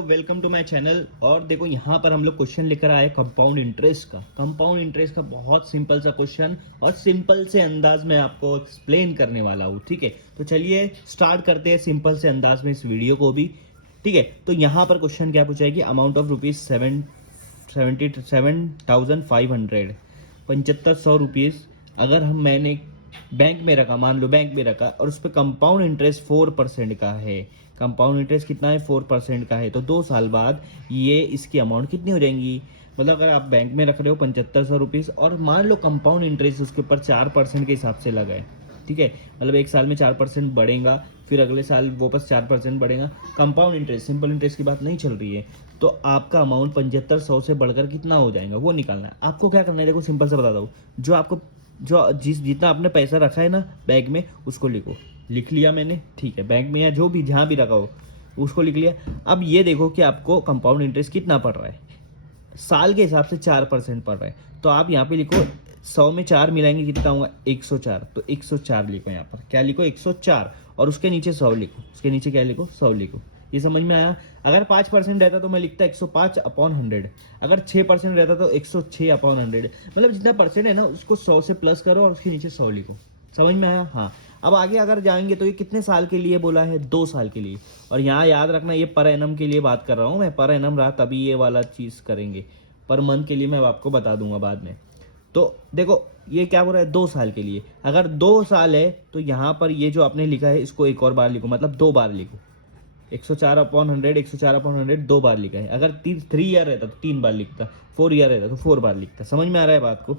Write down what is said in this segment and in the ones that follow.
Welcome to my channel. और देखो यहाँ पर हम लोग क्वेश्चन लेकर आए कंपाउंड इंटरेस्ट का। कंपाउंड इंटरेस्ट का बहुत सिंपल सा क्वेश्चन और सिंपल से अंदाज में आपको एक्सप्लेन करने वाला हूँ। ठीक है, तो चलिए स्टार्ट करते हैं सिंपल से अंदाज में इस वीडियो को भी। ठीक है, तो यहाँ पर क्वेश्चन क्या पूछा है कि अमाउंट ऑफ रुपीज 77,500 ₹7500 अगर मैंने बैंक में रखा, मान लो बैंक में रखा और उस पर कंपाउंड इंटरेस्ट 4% का है। कंपाउंड इंटरेस्ट कितना है? 4% का है। तो 2 साल बाद ये इसकी अमाउंट कितनी हो जाएंगी? मतलब अगर आप बैंक में रख रहे हो 7500 और मान लो कंपाउंड इंटरेस्ट उसके ऊपर 4% के हिसाब से लगा है। ठीक है, मतलब एक साल में 4% बढ़ेगा, फिर अगले साल वापस 4% बढ़ेगा। कंपाउंड इंटरेस्ट, सिंपल इंटरेस्ट की बात नहीं चल रही है। तो आपका अमाउंट 7500 से बढ़कर कितना हो जाएगा वो निकालना है। आपको क्या करना है, देखो सिंपल से बताता हूँ। जो जितना आपने पैसा रखा है ना बैंक में, उसको लिख लिया मैंने। ठीक है, बैंक में या जो भी जहाँ भी रखा हो उसको लिख लिया। अब ये देखो कि आपको कंपाउंड इंटरेस्ट कितना पड़ रहा है। साल के हिसाब से 4% पड़ रहा है। तो आप यहाँ पे लिखो 100 में 4 मिलाएंगे कितना होगा? 104। तो 104 लिखो, यहाँ पर क्या लिखो? 104। और उसके नीचे 100 लिखो, उसके नीचे क्या लिखो? 100 लिखो। ये समझ में आया? अगर 5% रहता तो मैं लिखता 105/100। अगर 6% रहता तो 106/100। मतलब जितना परसेंट है ना उसको 100 से प्लस करो और उसके नीचे 100 लिखो। समझ में आया? हाँ। अब आगे अगर जाएंगे तो ये कितने साल के लिए बोला है? 2 साल के लिए। और यहाँ याद रखना ये पर एनम के लिए बात कर रहा हूँ मैं। पर एनम रहा तभी ये वाला चीज़ करेंगे। पर मंथ के लिए मैं आपको बता दूंगा बाद में। तो देखो ये क्या हो रहा है? 2 साल के लिए। अगर 2 साल है तो यहाँ पर ये जो आपने लिखा है इसको एक और बार लिखो, मतलब 2 बार लिखो। 104/100 2 बार लिखा है। अगर 3 ईयर रहता तो 3 बार लिखता, 4 ईयर रहता तो 4 बार लिखता। समझ में आ रहा है बात को?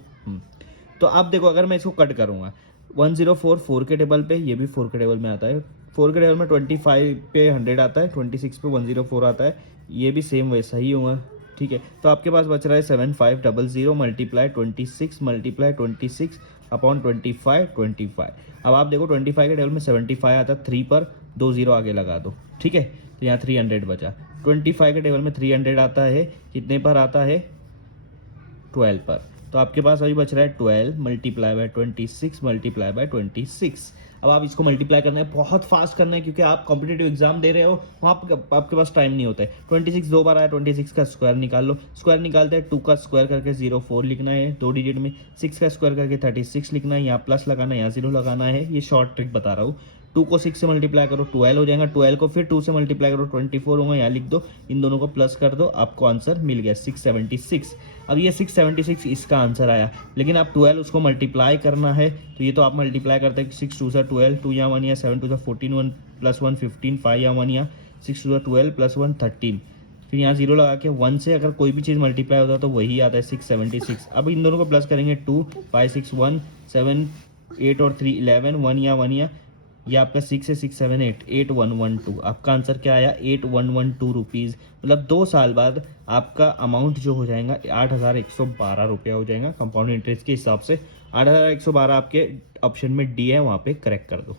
तो अब देखो अगर मैं इसको कट करूँगा 104 4 के टेबल पे, ये भी 4 के टेबल में आता है। 4 के टेबल में 25 पे 100 आता है, 26 पे 104 आता है। ये भी सेम वैसा ही हुआ। ठीक है, तो आपके पास बच रहा है 7500 मल्टीप्लाई 26 मल्टीप्लाई 26/25। अब आप देखो 25 के टेबल में 75 आता है, 3 पर 2 0 आगे लगा दो। ठीक है, तो यहाँ 300 बचा। 25 के टेबल में 300 आता है, कितने पर आता है? 12 पर। तो आपके पास अभी बच रहा है 12 मल्टीप्लाई बाय 26 मल्टीप्लाई बाय 26। अब आप इसको मल्टीप्लाई करना है, बहुत फास्ट करना है क्योंकि आप कॉम्पिटेटिव एग्जाम दे रहे हो, वहाँ आपके पास टाइम नहीं होता है। 26 2 बार आया, 26 का स्क्वायर निकाल लो। स्क्वायर निकालते हैं, 2 का स्क्वायर करके 04 लिखना है 2 डिजिट में। 6 का स्क्वायर करके 36 लिखना है, यहाँ प्लस लगाना है, यहाँ 0 लगाना है। ये शॉर्ट ट्रिक बता रहा हूँ। 2 को 6 से मल्टीप्लाई करो 12 हो जाएगा। 12 को फिर 2 से मल्टीप्लाई करो 24 होगा, यहाँ लिख दो। इन दोनों को प्लस कर दो, आपको आंसर मिल गया 676। अब ये 676 इसका आंसर आया, लेकिन आप 12 उसको मल्टीप्लाई करना है। तो ये तो आप मल्टीप्लाई करते हैं 6 2 12, 2 या 1 या 7 2 14, 1 + 1 15, 5 या 1 या 6 2 12 + 1 13। फिर यहाँ 0 लगा के 1 से अगर कोई भी चीज़ मल्टीप्लाई होता है तो वही आता है 676। अब इन दोनों को प्लस करेंगे 2 5 6 1 7 8 और 3 11, 1 या 1 या ये आपका 6 है, 6 7 8 8112। आपका आंसर क्या आया? 8112 रुपीज़। मतलब 2 साल बाद आपका अमाउंट जो हो जाएगा 8112 रुपया हो जाएगा कंपाउंड इंटरेस्ट के हिसाब से। 8112 आपके ऑप्शन में डी है, वहाँ पे करेक्ट कर दो।